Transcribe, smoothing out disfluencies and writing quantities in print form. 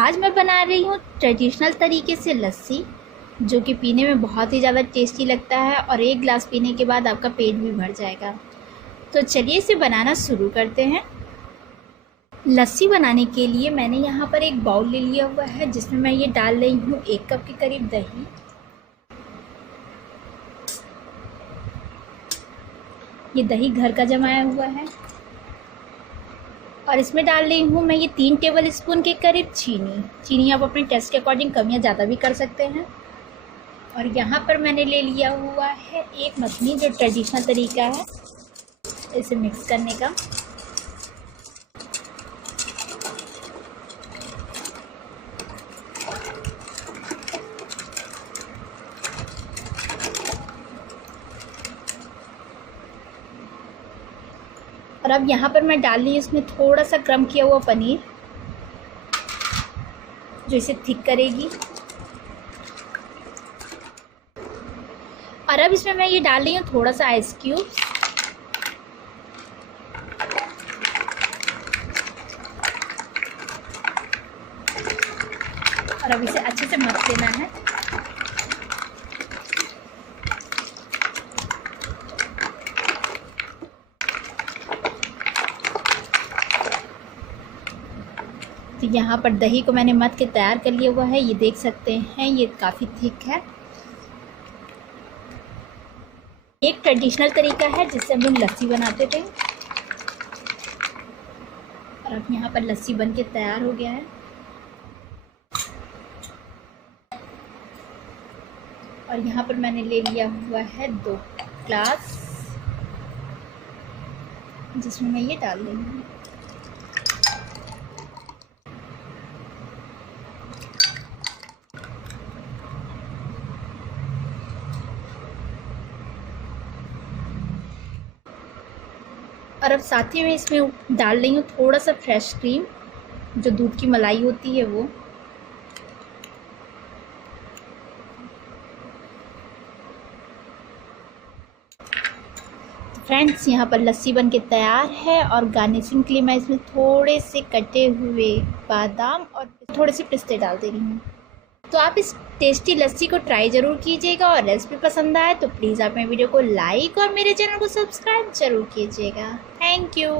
आज मैं बना रही हूँ ट्रेडिशनल तरीके से लस्सी, जो कि पीने में बहुत ही ज़्यादा टेस्टी लगता है और एक गिलास पीने के बाद आपका पेट भी भर जाएगा। तो चलिए इसे बनाना शुरू करते हैं। लस्सी बनाने के लिए मैंने यहाँ पर एक बाउल ले लिया हुआ है, जिसमें मैं ये डाल रही हूँ 1 कप के करीब दही। ये दही घर का जमाया हुआ है। और इसमें डाल रही हूँ मैं ये 3 टेबल स्पून के करीब चीनी आप अपने टेस्ट के अकॉर्डिंग कम या ज़्यादा भी कर सकते हैं। और यहाँ पर मैंने ले लिया हुआ है एक मखनी, जो ट्रेडिशनल तरीका है इसे मिक्स करने का। और अब यहाँ पर मैं डाल रही हूँ इसमें थोड़ा सा क्रम किया हुआ पनीर, जो इसे थिक करेगी। और अब इसमें मैं ये डाल रही हूँ थोड़ा सा आइस क्यूब। और अब इसे अच्छे से मथ लेना है। तो यहाँ पर दही को मैंने मथ के तैयार कर लिया हुआ है। ये देख सकते हैं ये काफ़ी थिक है। एक ट्रेडिशनल तरीका है जिससे हम लोग लस्सी बनाते थे। और अब यहाँ पर लस्सी बन के तैयार हो गया है। और यहाँ पर मैंने ले लिया हुआ है 2 ग्लास, जिसमें मैं ये डाल रही हूँ। और अब साथ ही में इसमें डाल रही हूँ थोड़ा सा फ्रेश क्रीम, जो दूध की मलाई होती है वो। फ्रेंड्स, यहाँ पर लस्सी बन के तैयार है। और गार्निशिंग के लिए मैं इसमें थोड़े से कटे हुए बादाम और थोड़े से पिस्ते डाल दे रही हूँ। तो आप इस टेस्टी लस्सी को ट्राई ज़रूर कीजिएगा। और रेसिपी पसंद आए तो प्लीज़ आप मेरे वीडियो को लाइक और मेरे चैनल को सब्सक्राइब ज़रूर कीजिएगा। Thank you.